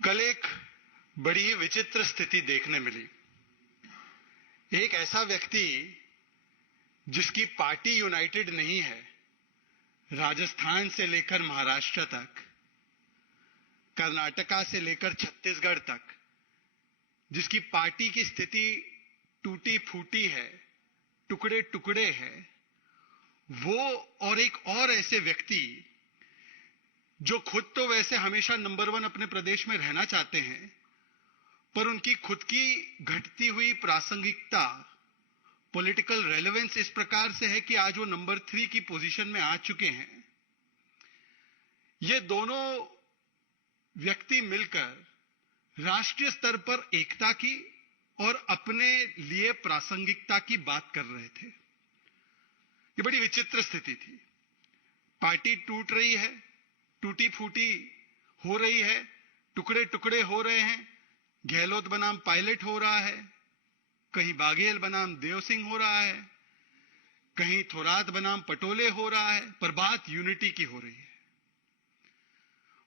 कल एक बड़ी ही विचित्र स्थिति देखने मिली। एक ऐसा व्यक्ति जिसकी पार्टी यूनाइटेड नहीं है, राजस्थान से लेकर महाराष्ट्र तक, कर्नाटका से लेकर छत्तीसगढ़ तक, जिसकी पार्टी की स्थिति टूटी फूटी है, टुकड़े टुकड़े है, वो और एक और ऐसे व्यक्ति जो खुद तो वैसे हमेशा नंबर 1 अपने प्रदेश में रहना चाहते हैं, पर उनकी खुद की घटती हुई प्रासंगिकता, पॉलिटिकल रेलेवेंस इस प्रकार से है कि आज वो नंबर 3 की पोजीशन में आ चुके हैं। ये दोनों व्यक्ति मिलकर राष्ट्रीय स्तर पर एकता की और अपने लिए प्रासंगिकता की बात कर रहे थे। ये बड़ी विचित्र स्थिति थी। पार्टी टूट रही है, टूटी फूटी हो रही है, टुकड़े टुकड़े हो रहे हैं। गहलोत बनाम पायलट हो रहा है, कहीं बाघेल बनाम देव सिंह हो रहा है, कहीं थोरात बनाम पटोले हो रहा है, पर बात यूनिटी की हो रही है।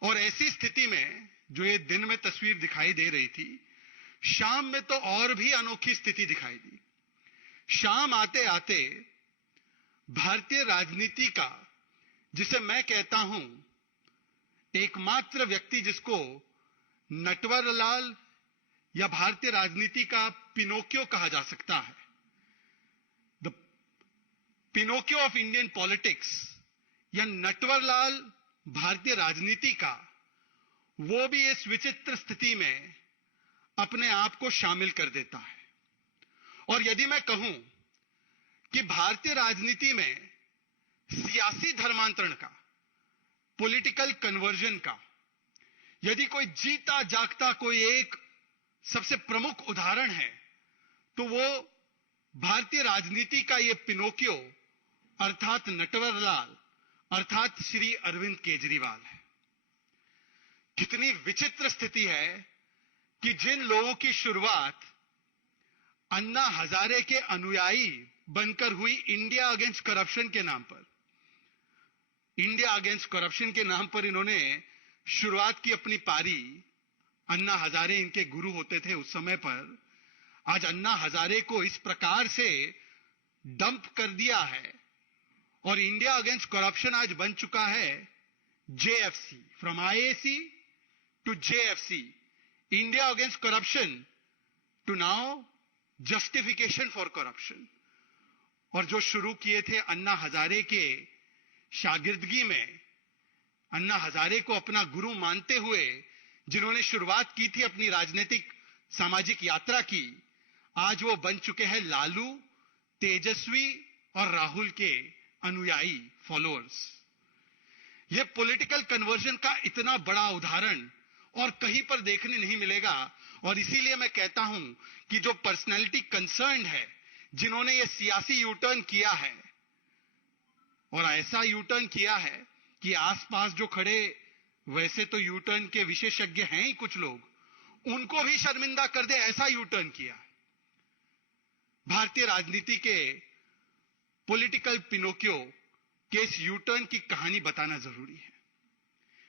और ऐसी स्थिति में जो ये दिन में तस्वीर दिखाई दे रही थी, शाम में तो और भी अनोखी स्थिति दिखाई दी। शाम आते आते भारतीय राजनीति का, जिसे मैं कहता हूं एकमात्र व्यक्ति जिसको नटवरलाल या भारतीय राजनीति का पिनोकियो कहा जा सकता है, the Pinocchio of Indian politics, या नटवरलाल भारतीय राजनीति का, वो भी इस विचित्र स्थिति में अपने आप को शामिल कर देता है। और यदि मैं कहूं कि भारतीय राजनीति में सियासी धर्मांतरण का, पॉलिटिकल कन्वर्जन का, यदि कोई जीता जागता कोई एक सबसे प्रमुख उदाहरण है, तो वो भारतीय राजनीति का ये पिनोकियो अर्थात नटवरलाल अर्थात श्री अरविंद केजरीवाल है। कितनी विचित्र स्थिति है कि जिन लोगों की शुरुआत अन्ना हजारे के अनुयायी बनकर हुई इंडिया अगेंस्ट करप्शन के नाम पर, इंडिया अगेंस्ट करप्शन के नाम पर इन्होंने शुरुआत की अपनी पारी। अन्ना हजारे इनके गुरु होते थे उस समय पर। आज अन्ना हजारे को इस प्रकार से डंप कर दिया है और इंडिया अगेंस्ट करप्शन आज बन चुका है JFC, from IAC to JFC, India against corruption to now justification for corruption. और जो शुरू किए थे अन्ना हजारे के शागिर्दगी में, अन्ना हजारे को अपना गुरु मानते हुए जिन्होंने शुरुआत की थी अपनी राजनीतिक सामाजिक यात्रा की, आज वो बन चुके हैं लालू, तेजस्वी और राहुल के अनुयायी, फॉलोअर्स। ये पॉलिटिकल कन्वर्जन का इतना बड़ा उदाहरण और कहीं पर देखने नहीं मिलेगा। और इसीलिए मैं कहता हूं कि जो पर्सनैलिटी कंसर्न्ड है, जिन्होंने ये सियासी यूटर्न किया है, और ऐसा यूटर्न किया है कि आसपास जो खड़े वैसे तो यूटर्न के विशेषज्ञ हैं ही कुछ लोग, उनको भी शर्मिंदा कर दे ऐसा यूटर्न किया। भारतीय राजनीति के पॉलिटिकल पिनोकियो के इस यूटर्न की कहानी बताना जरूरी है।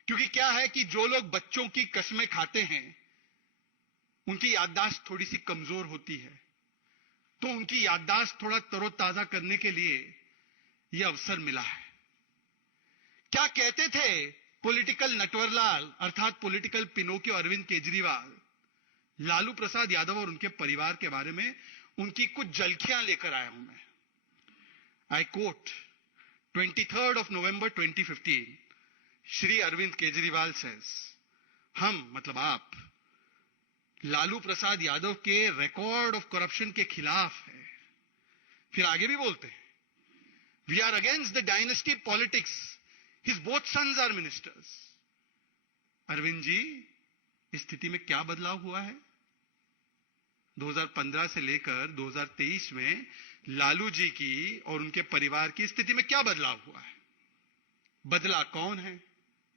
क्योंकि क्या है कि जो लोग बच्चों की कसमें खाते हैं, उनकी याददाश्त थोड़ी सी कमजोर होती है, तो उनकी याददाश्त थोड़ा तरोताजा करने के लिए यह अवसर मिला है। क्या कहते थे पॉलिटिकल नटवरलाल अर्थात पॉलिटिकल पिनोकियो अरविंद केजरीवाल लालू प्रसाद यादव और उनके परिवार के बारे में? उनकी कुछ झलकियां लेकर आया हूं मैं। I quote, 23rd of November 2015, Shri Arvind Kejriwal says, हम मतलब आप लालू प्रसाद यादव के रिकॉर्ड ऑफ करप्शन के खिलाफ है। फिर आगे भी बोलते हैं, we are against the dynasty politics, his both sons are ministers. Arvind ji, इस स्थिति में क्या बदलाव हुआ है? 2015 से लेकर 2023 में लालू जी की और उनके परिवार की स्थिति में क्या बदलाव हुआ है? बदला कौन है?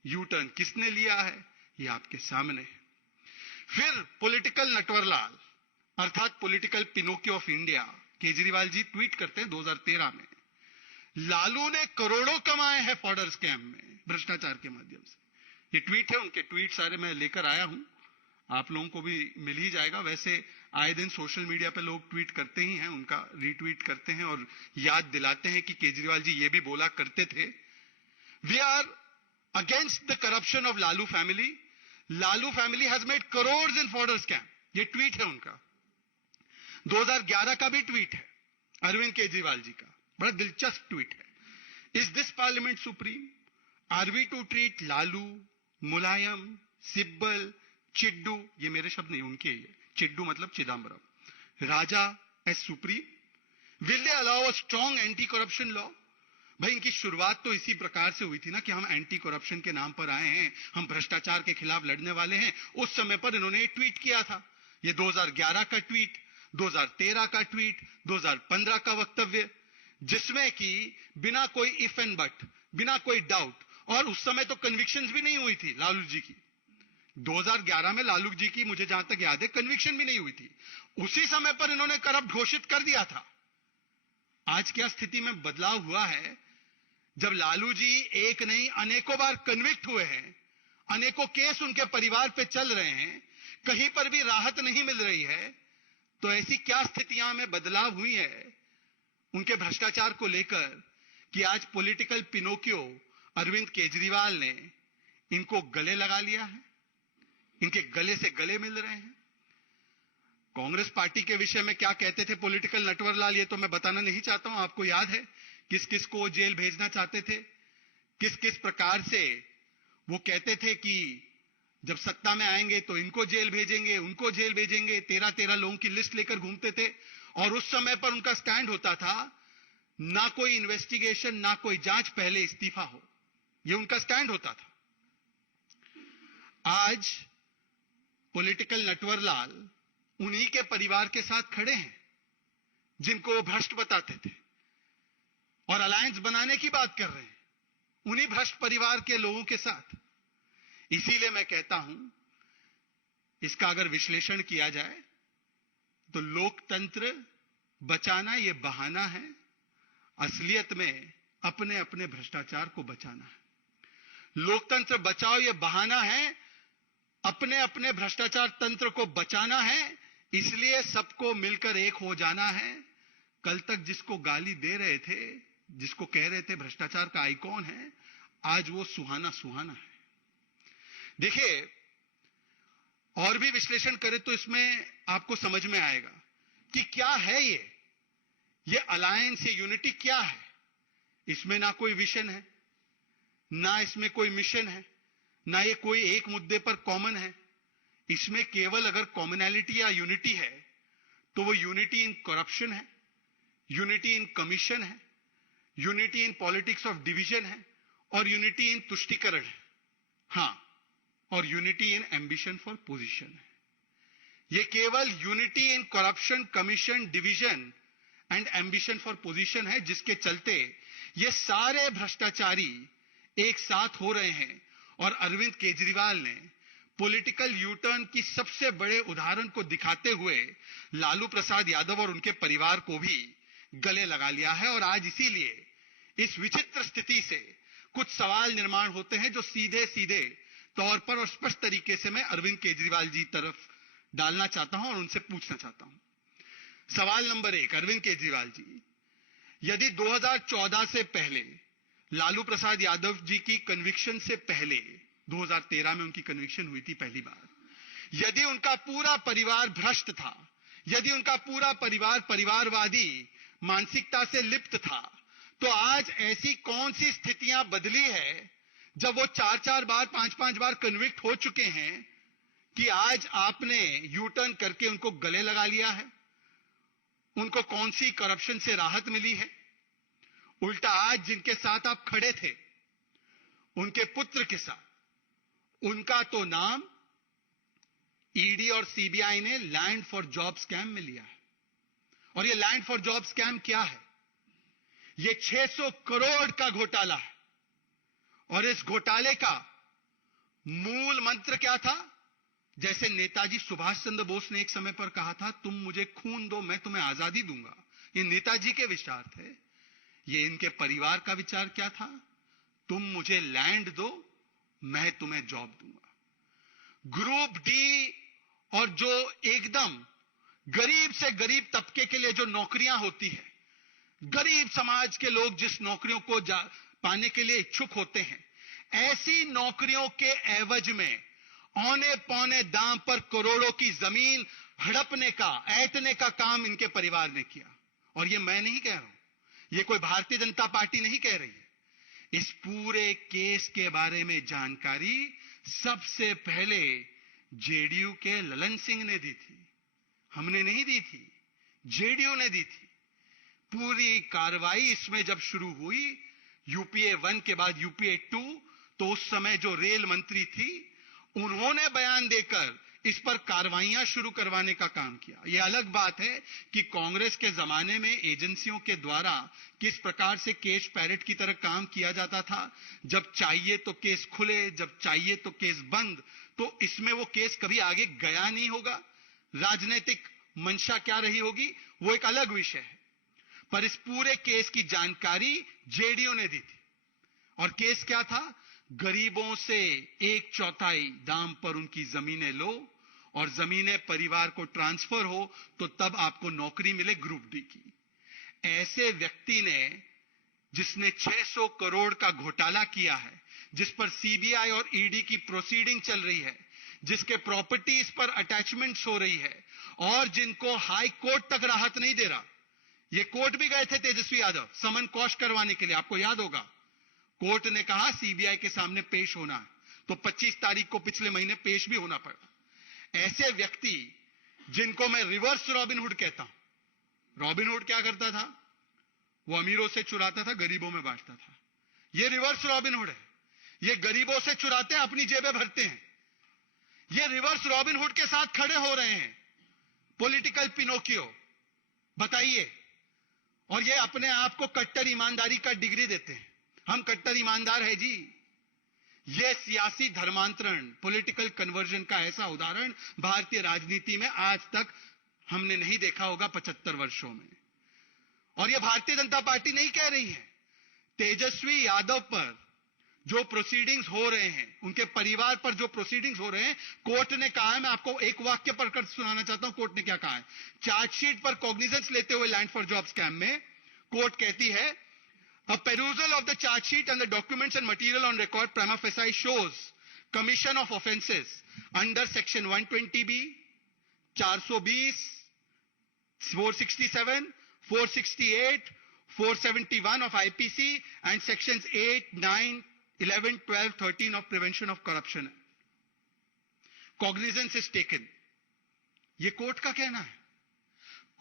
यू टर्न किसने लिया है? ये आपके सामने है। फिर पॉलिटिकल नटवरलाल अर्थात political Pinocchio of India, Kejriwal ji tweet करते हैं 2013 में, लालू ने करोड़ों कमाए हैं फॉर्डर स्कैम में, भ्रष्टाचार के माध्यम से। ये ट्वीट है, उनके ट्वीट सारे मैं लेकर आया हूं। आप लोगों को भी मिल ही जाएगा। वैसे आए दिन सोशल मीडिया पे लोग ट्वीट करते ही हैं, उनका रीट्वीट करते हैं और याद दिलाते हैं कि केजरीवाल जी ये भी बोला करते थे, we are against the corruption of Lalu family. Lalu family has made crore in fodder scam. ये ट्वीट है उनका, 2011 का भी ट्वीट है अरविंद केजरीवाल जी का, बड़ा दिलचस्प ट्वीट है। Is this parliament supreme? Are we to treat Lalu, Mulayam, Sibal, Chiddu, ये मेरे शब्द नहीं उनके ही है, चिड्डू मतलब Chidambaram, Raja as supreme? Will they allow a strong anti corruption law? भाई इनकी शुरुआत तो इसी प्रकार से हुई थी ना कि हम एंटी करप्शन के नाम पर आए हैं, हम भ्रष्टाचार के खिलाफ लड़ने वाले हैं। उस समय पर इन्होंने एक ट्वीट किया था, ये 2011 का ट्वीट, 2013 का ट्वीट, 2015 का वक्तव्य, जिसमें कि बिना कोई इफ एंड बट, बिना कोई डाउट, और उस समय तो कन्विक्शंस भी नहीं हुई थी लालू जी की। 2011 में लालू जी की मुझे जहां तक याद है कन्विक्शन भी नहीं हुई थी, उसी समय पर इन्होंने करप्ट घोषित कर दिया था। आज क्या स्थिति में बदलाव हुआ है, जब लालू जी एक नहीं अनेकों बार कन्विक्ट हुए हैं, अनेकों केस उनके परिवार पे चल रहे हैं, कहीं पर भी राहत नहीं मिल रही है, तो ऐसी क्या स्थितियां में बदलाव हुई है उनके भ्रष्टाचार को लेकर कि आज पॉलिटिकल पिनोकियो अरविंद केजरीवाल ने इनको गले लगा लिया है, इनके गले से गले मिल रहे हैं। कांग्रेस पार्टी के विषय में क्या कहते थे पॉलिटिकल नटवरलाल, ये तो मैं बताना नहीं चाहता हूं, आपको याद है किस किस को जेल भेजना चाहते थे, किस किस प्रकार से वो कहते थे कि जब सत्ता में आएंगे तो इनको जेल भेजेंगे, उनको जेल भेजेंगे, 13 लोगों की लिस्ट लेकर घूमते थे। और उस समय पर उनका स्टैंड होता था ना कोई इन्वेस्टिगेशन, ना कोई जांच, पहले इस्तीफा हो, यह उनका स्टैंड होता था। आज पॉलिटिकल नटवरलाल उन्हीं के परिवार के साथ खड़े हैं जिनको वो भ्रष्ट बताते थे और अलायंस बनाने की बात कर रहे हैं उन्हीं भ्रष्ट परिवार के लोगों के साथ। इसीलिए मैं कहता हूं, इसका अगर विश्लेषण किया जाए तो लोकतंत्र बचाना यह बहाना है, असलियत में अपने अपने भ्रष्टाचार को बचाना है। लोकतंत्र बचाओ यह बहाना है, अपने अपने भ्रष्टाचार तंत्र को बचाना है, इसलिए सबको मिलकर एक हो जाना है। कल तक जिसको गाली दे रहे थे, जिसको कह रहे थे भ्रष्टाचार का आइकॉन है, आज वो सुहाना सुहाना है। देखिए, और भी विश्लेषण करें तो इसमें आपको समझ में आएगा कि क्या है ये अलायंस, ये यूनिटी क्या है। इसमें ना कोई विजन है, ना इसमें कोई मिशन है, ना ये कोई एक मुद्दे पर कॉमन है। इसमें केवल अगर कॉमनैलिटी या यूनिटी है तो वो यूनिटी इन करप्शन है, यूनिटी इन कमीशन है, unity in politics of division है और यूनिटी इन तुष्टीकरण है। हां, और unity in ambition for position है। ये केवल unity in corruption, commission, division and ambition for position है, जिसके चलते ये सारे भ्रष्टाचारी एक साथ हो रहे हैं। और अरविंद केजरीवाल ने पॉलिटिकल यूटर्न की सबसे बड़े उदाहरण को दिखाते हुए लालू प्रसाद यादव और उनके परिवार को भी गले लगा लिया है। और आज इसीलिए इस विचित्र स्थिति से कुछ सवाल निर्माण होते हैं जो सीधे सीधे तौर पर और स्पष्ट तरीके से मैं अरविंद केजरीवाल जी तरफ डालना चाहता हूं और उनसे पूछना चाहता हूं। सवाल नंबर 1, अरविंद केजरीवाल जी, यदि 2014 से पहले लालू प्रसाद यादव जी की कन्विक्शन से पहले 2013 में उनकी कन्विक्शन हुई थी पहली बार, यदि उनका पूरा परिवार भ्रष्ट था, यदि उनका पूरा परिवार परिवारवादी मानसिकता से लिप्त था, तो आज ऐसी कौन सी स्थितियां बदली है जब वो 4-4 बार 5-5 बार कन्विक्ट हो चुके हैं कि आज आपने यू टर्न करके उनको गले लगा लिया है? उनको कौन सी करप्शन से राहत मिली है? उल्टा आज जिनके साथ आप खड़े थे, उनके पुत्र के साथ, उनका तो नाम ईडी और सीबीआई ने लैंड फॉर जॉब स्कैम में लिया है। और ये लैंड फॉर जॉब स्कैम क्या है? ये 600 करोड़ का घोटाला है। और इस घोटाले का मूल मंत्र क्या था? जैसे नेताजी सुभाष चंद्र बोस ने एक समय पर कहा था, तुम मुझे खून दो मैं तुम्हें आजादी दूंगा। ये नेताजी के विचार थे। ये इनके परिवार का विचार क्या था? तुम मुझे लैंड दो मैं तुम्हें जॉब दूंगा। ग्रुप डी और जो एकदम गरीब से गरीब तबके के लिए जो नौकरियां होती है, गरीब समाज के लोग जिस नौकरियों को पाने के लिए इच्छुक होते हैं, ऐसी नौकरियों के एवज में औने पौने दाम पर करोड़ों की जमीन हड़पने का, ऐंठने का काम इनके परिवार ने किया। और ये मैं नहीं कह रहा हूं, ये कोई भारतीय जनता पार्टी नहीं कह रही है। इस पूरे केस के बारे में जानकारी सबसे पहले जेडीयू के ललन सिंह ने दी थी, हमने नहीं दी थी, जेडीयू ने दी थी। पूरी कार्रवाई इसमें जब शुरू हुई, यूपीए 1 के बाद यूपीए 2, तो उस समय जो रेल मंत्री थी, उन्होंने बयान देकर इस पर कार्रवाइयां शुरू करवाने का काम किया। यह अलग बात है कि कांग्रेस के जमाने में एजेंसियों के द्वारा किस प्रकार से केस पैरेट की तरह काम किया जाता था, जब चाहिए तो केस खुले, जब चाहिए तो केस बंद, तो इसमें वो केस कभी आगे गया नहीं होगा। राजनीतिक मंशा क्या रही होगी वो एक अलग विषय है, पर इस पूरे केस की जानकारी जेडीयू ने दी थी। और केस क्या था? गरीबों से 1/4 दाम पर उनकी जमीनें लो और जमीनें परिवार को ट्रांसफर हो तो तब आपको नौकरी मिले ग्रुप डी की। ऐसे व्यक्ति ने, जिसने 600 करोड़ का घोटाला किया है, जिस पर सीबीआई और ईडी की प्रोसीडिंग चल रही है, जिसके प्रॉपर्टीज पर अटैचमेंट्स हो रही है और जिनको हाई कोर्ट तक राहत नहीं दे रहा। ये कोर्ट भी गए थे तेजस्वी यादव समन कॉश करवाने के लिए, आपको याद होगा। कोर्ट ने कहा सीबीआई के सामने पेश होना है, तो 25 तारीख को पिछले महीने पेश भी होना पड़ा। ऐसे व्यक्ति जिनको मैं रिवर्स रॉबिनहुड कहता हूं। रॉबिनहुड क्या करता था? वो अमीरों से चुराता था, गरीबों में बांटता था। ये रिवर्स रॉबिनहुड है। ये गरीबों से चुराते हैं, अपनी जेबें भरते हैं। ये रिवर्स रॉबिनहुड के साथ खड़े हो रहे हैं, पॉलिटिकल पिनोकियो। बताइए। और ये अपने आप को कट्टर ईमानदारी का डिग्री देते हैं, हम कट्टर ईमानदार है जी। यह सियासी धर्मांतरण, पॉलिटिकल कन्वर्जन का ऐसा उदाहरण भारतीय राजनीति में आज तक हमने नहीं देखा होगा 75 वर्षों में। और यह भारतीय जनता पार्टी नहीं कह रही है। तेजस्वी यादव पर जो प्रोसीडिंग्स हो रहे हैं, उनके परिवार पर जो प्रोसीडिंग्स हो रहे हैं, कोर्ट ने कहा है, मैं आपको एक वाक्य पढ़कर सुनाना चाहता हूं कोर्ट ने क्या कहा है। चार्जशीट पर कॉग्निजेंस लेते हुए लैंड फॉर जॉब स्कैम में कोर्ट कहती है, a perusal of the charge sheet and the documents and material on record prima facie shows commission of offences under section 120b, 420, 467, 468, 471 of IPC and sections 8, 9, 11, 12, 13 of prevention of corruption. Cognizance is taken. ये court का कहना है।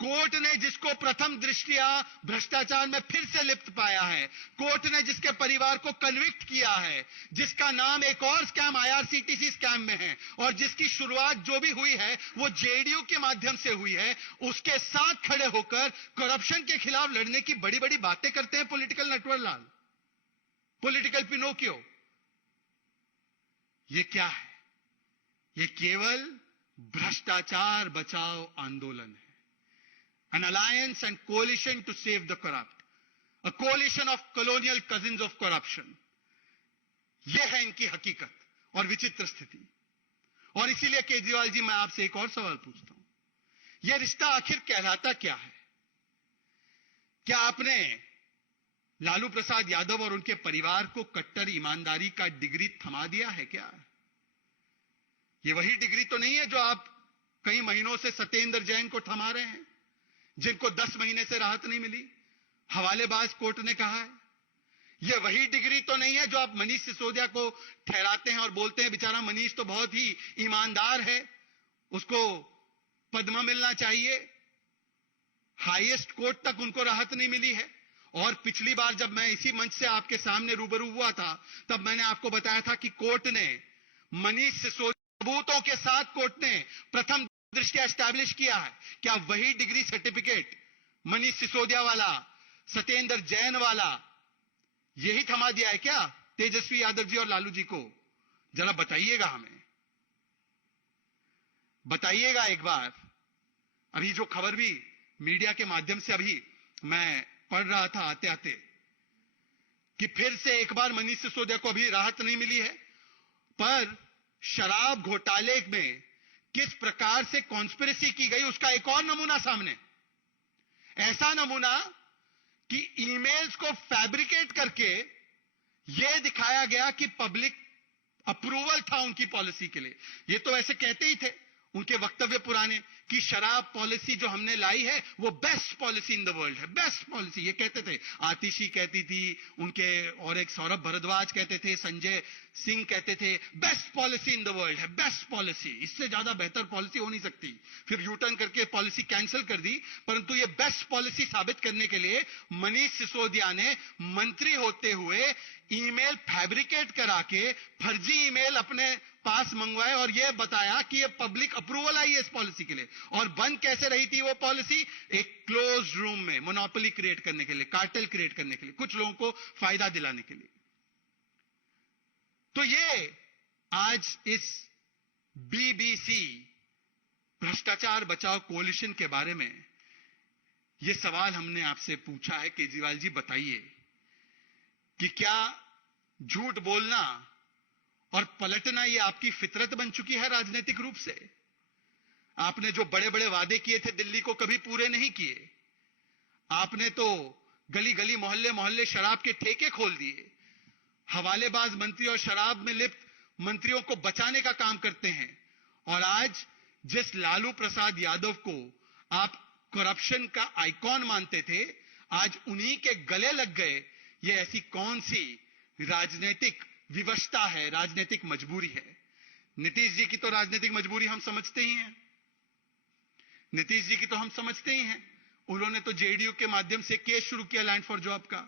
Court ने जिसको प्रथम दृष्टया भ्रष्टाचार में फिर से लिप्त पाया है, कोर्ट ने जिसके परिवार को कन्विक्ट किया है, जिसका नाम एक और स्कैम आईआरसीटीसी स्कैम में है और जिसकी शुरुआत जो भी हुई है वो जेडीयू के माध्यम से हुई है, उसके साथ खड़े होकर करप्शन के खिलाफ लड़ने की बड़ी बड़ी बातें करते हैं पॉलिटिकल नटवरलाल, पॉलिटिकल पिनोकियो। ये क्या है? ये केवल भ्रष्टाचार बचाओ आंदोलन है। An alliance and coalition to save the corrupt. A coalition of colonial cousins of corruption. यह है इनकी हकीकत और विचित्र स्थिति। और इसीलिए केजरीवाल जी, मैं आपसे एक और सवाल पूछता हूं, यह रिश्ता आखिर कहलाता क्या है? क्या आपने लालू प्रसाद यादव और उनके परिवार को कट्टर ईमानदारी का डिग्री थमा दिया है क्या? यह वही डिग्री तो नहीं है जो आप कई महीनों से सत्येंद्र जैन को थमा रहे हैं, जिनको 10 महीने से राहत नहीं मिली, हवालेबाज कोर्ट ने कहा है। यह वही डिग्री तो नहीं है जो आप मनीष सिसोदिया को ठहराते हैं और बोलते हैं बेचारा मनीष तो बहुत ही ईमानदार है, उसको पद्मा मिलना चाहिए। हाईएस्ट कोर्ट तक उनको राहत नहीं मिली है। और पिछली बार जब मैं इसी मंच से आपके सामने रूबरू हुआ था, तब मैंने आपको बताया था कि कोर्ट ने मनीष सिसोदिया सबूतों के साथ कोर्ट ने प्रथम दृष्टया एस्टैब्लिश किया है। क्या वही डिग्री सर्टिफिकेट मनीष सिसोदिया वाला, सत्येंद्र जैन वाला, यही थमा दिया है क्या तेजस्वी यादव जी और लालू जी को? जरा बताइएगा, हमें बताइएगा एक बार। अभी जो खबर भी मीडिया के माध्यम से अभी मैं पढ़ रहा था आते आते, कि फिर से एक बार मनीष सिसोदिया को अभी राहत नहीं मिली है, पर शराब घोटाले में किस प्रकार से कॉन्स्पिरेसी की गई उसका एक और नमूना सामने। ऐसा नमूना कि ईमेल्स को फैब्रिकेट करके यह दिखाया गया कि पब्लिक अप्रूवल था उनकी पॉलिसी के लिए। ये तो ऐसे कहते ही थे उनके वक्तव्य पुराने कि शराब पॉलिसी जो हमने लाई है वो best policy in the world है, बेस्ट पॉलिसी ये कहते थे। आतिशी कहती थी, उनके और एक सौरभ भारद्वाज कहते थे, संजय सिंह कहते थे best policy in the world है, बेस्ट पॉलिसी, इससे ज्यादा बेहतर पॉलिसी हो नहीं सकती। फिर यूटर्न करके पॉलिसी कैंसिल कर दी, परंतु ये बेस्ट पॉलिसी साबित करने के लिए मनीष सिसोदिया ने मंत्री होते हुए ईमेल फैब्रिकेट करा के फर्जी ईमेल अपने पास मंगवाए और यह बताया कि यह पब्लिक अप्रूवल आई है इस पॉलिसी के लिए। और बंद कैसे रही थी वो पॉलिसी? एक क्लोज रूम में मोनोपोली क्रिएट करने के लिए, कार्टेल क्रिएट करने के लिए, कुछ लोगों को फायदा दिलाने के लिए। तो ये आज इस बीबीसी भ्रष्टाचार बचाओ कोalition के बारे में यह सवाल हमने आपसे पूछा है। केजरीवाल जी बताइए कि क्या झूठ बोलना और पलटना ये आपकी फितरत बन चुकी है राजनीतिक रूप से? आपने जो बड़े बड़े वादे किए थे दिल्ली को कभी पूरे नहीं किए। आपने तो गली गली मोहल्ले मोहल्ले शराब के ठेके खोल दिए। हवालेबाज मंत्री और शराब में लिप्त मंत्रियों को बचाने का काम करते हैं। और आज जिस लालू प्रसाद यादव को आप करप्शन का आइकॉन मानते थे, आज उन्हीं के गले लग गए। ये ऐसी कौन सी राजनीतिक विवशता है, राजनीतिक मजबूरी है? नीतीश जी की तो राजनीतिक मजबूरी हम समझते ही हैं। नीतीश जी की तो हम समझते ही हैं। उन्होंने तो जेडीयू के माध्यम से केस शुरू किया लैंड फॉर जॉब का।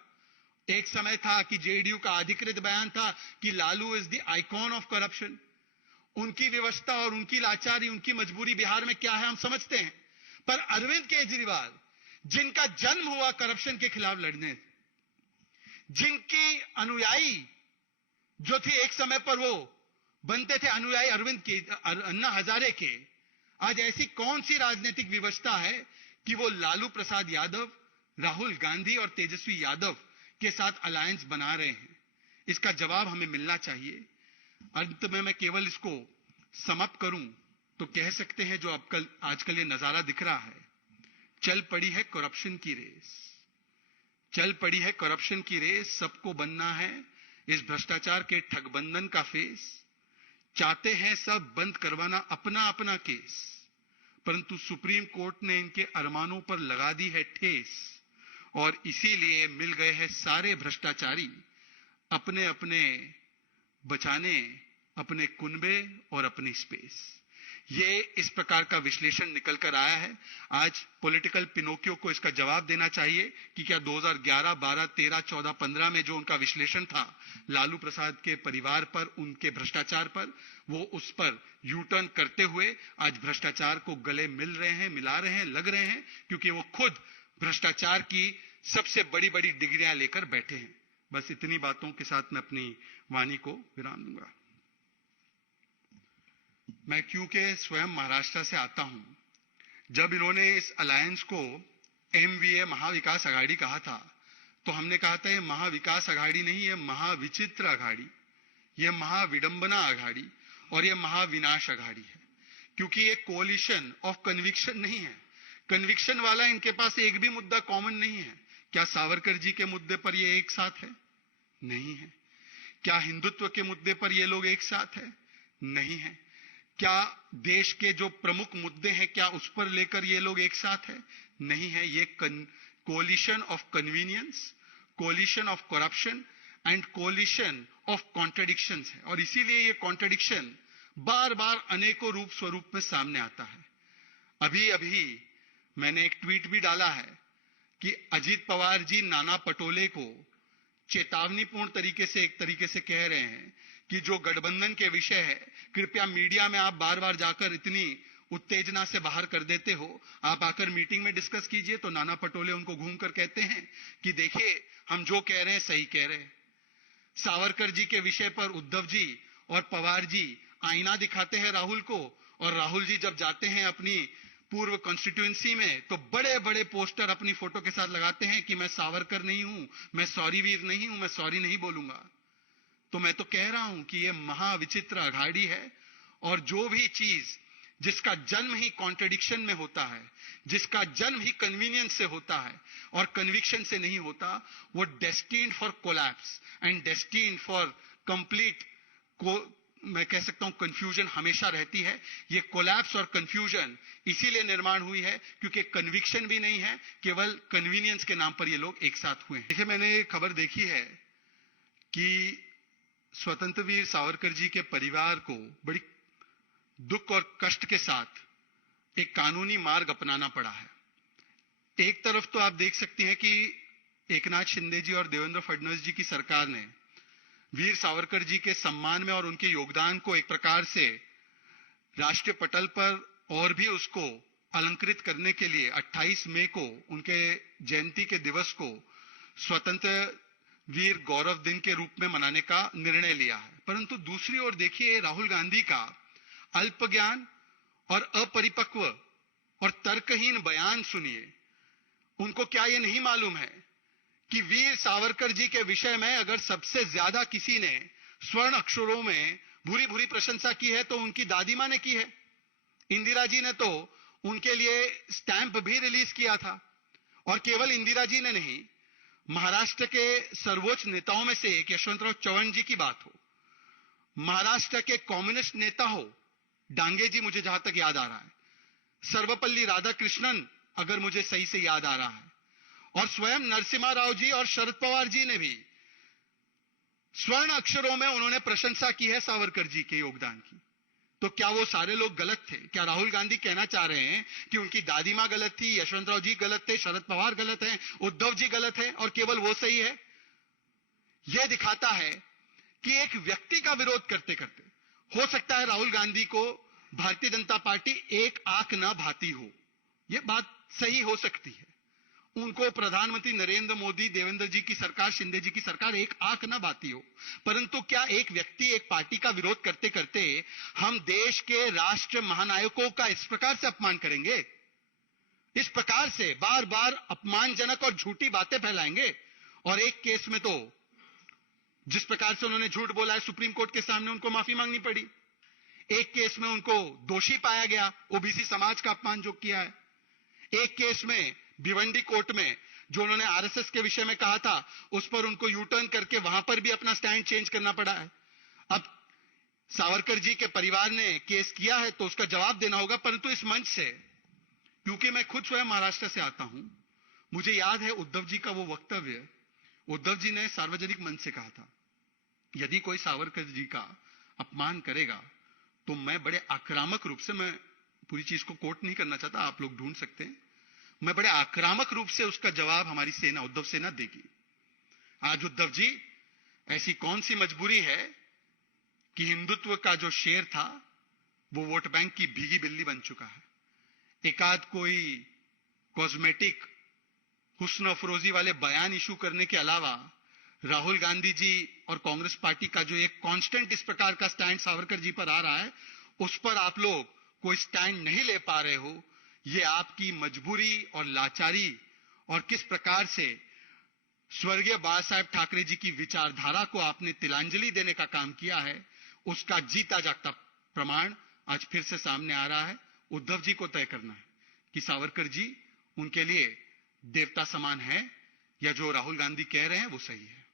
एक समय था कि जेडीयू का अधिकृत बयान था कि Lalu is the icon of corruption. उनकी विवशता और उनकी लाचारी, उनकी मजबूरी बिहार में क्या है हम समझते हैं। पर अरविंद केजरीवाल, जिनका जन्म हुआ करप्शन के खिलाफ लड़ने, जिनकी अनुयायी जो थे एक समय पर वो बनते थे अनुयायी अरविंद के, अन्ना हजारे के, आज ऐसी कौन सी राजनीतिक विवशता है कि वो लालू प्रसाद यादव, राहुल गांधी और तेजस्वी यादव के साथ अलायंस बना रहे हैं? इसका जवाब हमें मिलना चाहिए। अंत में मैं केवल इसको समाप्त करूं तो कह सकते हैं जो आजकल ये नजारा दिख रहा है, चल पड़ी है करप्शन की रेस, चल पड़ी है करप्शन की रेस। सबको बनना है इस भ्रष्टाचार के ठगबंधन का फेस। चाहते हैं सब बंद करवाना अपना अपना केस, परंतु सुप्रीम कोर्ट ने इनके अरमानों पर लगा दी है ठेस। और इसीलिए मिल गए हैं सारे भ्रष्टाचारी अपने अपने बचाने अपने कुनबे और अपनी स्पेस। ये इस प्रकार का विश्लेषण निकल कर आया है। आज पॉलिटिकल पिनोकियो को इसका जवाब देना चाहिए कि क्या 2011, 12, 13, 14, 15 में जो उनका विश्लेषण था लालू प्रसाद के परिवार पर, उनके भ्रष्टाचार पर, वो उस पर यू टर्न करते हुए आज भ्रष्टाचार को गले मिल रहे हैं, मिला रहे हैं, लग रहे हैं, क्योंकि वो खुद भ्रष्टाचार की सबसे बड़ी बड़ी डिग्रियां लेकर बैठे हैं। बस इतनी बातों के साथ मैं अपनी वाणी को विराम दूंगा। मैं क्योंकि स्वयं महाराष्ट्र से आता हूं, जब इन्होंने इस अलायंस को एमवीए महाविकास आघाड़ी कहा था तो हमने कहा था ये महाविकास आघाड़ी नहीं, ये महाविचित्र आघाड़ी, ये महाविडंबना आघाड़ी और ये महाविनाश आघाड़ी है। क्योंकि ये कोलिशन ऑफ कन्विक्शन नहीं है। कन्विक्शन वाला इनके पास एक भी मुद्दा कॉमन नहीं है। क्या सावरकर जी के मुद्दे पर ये एक साथ है? नहीं है। क्या हिंदुत्व के मुद्दे पर ये लोग एक साथ है? नहीं है। क्या देश के जो प्रमुख मुद्दे हैं क्या उस पर लेकर ये लोग एक साथ है? नहीं है। ये collision of convenience, collision of corruption and collision of contradictions है। और इसीलिए ये कॉन्ट्रडिक्शन बार बार अनेकों रूप स्वरूप में सामने आता है। अभी अभी मैंने एक ट्वीट भी डाला है कि अजीत पवार जी नाना पटोले को चेतावनीपूर्ण तरीके से कह रहे हैं कि जो गठबंधन के विषय है कृपया मीडिया में आप बार बार जाकर इतनी उत्तेजना से बाहर कर देते हो, आप आकर मीटिंग में डिस्कस कीजिए। तो नाना पटोले उनको घूमकर कहते हैं कि देखिए हम जो कह रहे हैं सही कह रहे हैं। सावरकर जी के विषय पर उद्धव जी और पवार जी आईना दिखाते हैं राहुल को, और राहुल जी जब जाते हैं अपनी पूर्व कॉन्स्टिट्यूएंसी में तो बड़े बड़े पोस्टर अपनी फोटो के साथ लगाते हैं कि मैं सावरकर नहीं हूं, मैं सॉरी वीर नहीं हूं, मैं सॉरी नहीं बोलूंगा। तो मैं तो कह रहा हूं कि यह महाविचित्र आघाड़ी है। और जो भी चीज जिसका जन्म ही कॉन्ट्रडिक्शन में होता है, जिसका जन्म ही कन्वीनियंस से होता है और कन्विक्शन से नहीं होता, वो destined for collapse and destined for complete मैं कह सकता हूं कंफ्यूजन हमेशा रहती है। ये कोलैप्स और कंफ्यूजन इसीलिए निर्माण हुई है क्योंकि कन्विक्शन भी नहीं है, केवल कन्वीनियंस के नाम पर ये लोग एक साथ हुए हैं। देखिए, मैंने खबर देखी है कि स्वतंत्र वीर सावरकर जी के परिवार को बड़ी दुख और कष्ट के साथ एक कानूनी मार्ग अपनाना पड़ा है। एक तरफ तो आप देख सकते हैं कि एकनाथ शिंदे जी और देवेंद्र फडणवीस जी की सरकार ने वीर सावरकर जी के सम्मान में और उनके योगदान को एक प्रकार से राष्ट्रीय पटल पर और भी उसको अलंकृत करने के लिए 28 मई को उनके जयंती के दिवस को स्वतंत्र वीर गौरव दिन के रूप में मनाने का निर्णय लिया है। परंतु दूसरी ओर देखिए, राहुल गांधी का अल्प ज्ञान और अपरिपक्व और तर्कहीन बयान सुनिए। उनको क्या यह नहीं मालूम है कि वीर सावरकर जी के विषय में अगर सबसे ज्यादा किसी ने स्वर्ण अक्षरों में भूरी भूरी प्रशंसा की है तो उनकी दादी मां ने की है। इंदिरा जी ने तो उनके लिए स्टैंप भी रिलीज किया था। और केवल इंदिरा जी ने नहीं, महाराष्ट्र के सर्वोच्च नेताओं में से एक यशवंतराव चव्हाण जी की बात हो, महाराष्ट्र के कम्युनिस्ट नेता हो डांगे जी, मुझे जहां तक याद आ रहा है, सर्वपल्ली राधाकृष्णन अगर मुझे सही से याद आ रहा है, और स्वयं नरसिम्हा राव जी और शरद पवार जी ने भी स्वर्ण अक्षरों में उन्होंने प्रशंसा की है सावरकर जी के योगदान की। तो क्या वो सारे लोग गलत थे? क्या राहुल गांधी कहना चाह रहे हैं कि उनकी दादी मां गलत थी, यशवंतराव जी गलत थे, शरद पवार गलत हैं, उद्धव जी गलत है और केवल वो सही है? यह दिखाता है कि एक व्यक्ति का विरोध करते करते हो सकता है राहुल गांधी को भारतीय जनता पार्टी एक आंख न भाती हो। यह बात सही हो सकती है। उनको प्रधानमंत्री नरेंद्र मोदी, देवेंद्र जी की सरकार, शिंदे जी की सरकार एक आंख न भाती हो। परंतु क्या एक व्यक्ति, एक पार्टी का विरोध करते करते हम देश के राष्ट्र महानायकों का इस प्रकार से अपमान करेंगे? इस प्रकार से बार बार अपमानजनक और झूठी बातें फैलाएंगे? और एक केस में तो जिस प्रकार से उन्होंने झूठ बोला है, सुप्रीम कोर्ट के सामने उनको माफी मांगनी पड़ी। एक केस में उनको दोषी पाया गया, ओबीसी समाज का अपमान जो किया है। एक केस में भिवंडी कोर्ट में जो उन्होंने आरएसएस के विषय में कहा था, उस पर उनको यू टर्न करके वहां पर भी अपना स्टैंड चेंज करना पड़ा है। अब सावरकर जी के परिवार ने केस किया है तो उसका जवाब देना होगा। परंतु इस मंच से, क्योंकि मैं खुद स्वयं महाराष्ट्र से आता हूं, मुझे याद है उद्धव जी का वो वक्तव्य। उद्धव जी ने सार्वजनिक मंच से कहा था, यदि कोई सावरकर जी का अपमान करेगा तो मैं बड़े आक्रामक रूप से, मैं पूरी चीज को कोट नहीं करना चाहता, आप लोग ढूंढ सकते हैं, मैं बड़े आक्रामक रूप से उसका जवाब हमारी सेना, उद्धव सेना देगी। आज उद्धव जी, ऐसी कौन सी मजबूरी है कि हिंदुत्व का जो शेर था वो वोट बैंक की भीगी बिल्ली बन चुका है। एकाध कोई कॉस्मेटिक हुस्न अफरोजी वाले बयान इशू करने के अलावा राहुल गांधी जी और कांग्रेस पार्टी का जो एक कांस्टेंट इस प्रकार का स्टैंड सावरकर जी पर आ रहा है, उस पर आप लोग कोई स्टैंड नहीं ले पा रहे हो। ये आपकी मजबूरी और लाचारी और किस प्रकार से स्वर्गीय बाला साहेब ठाकरे जी की विचारधारा को आपने तिलांजलि देने का काम किया है, उसका जीता जागता प्रमाण आज फिर से सामने आ रहा है। उद्धव जी को तय करना है कि सावरकर जी उनके लिए देवता समान है या जो राहुल गांधी कह रहे हैं वो सही है।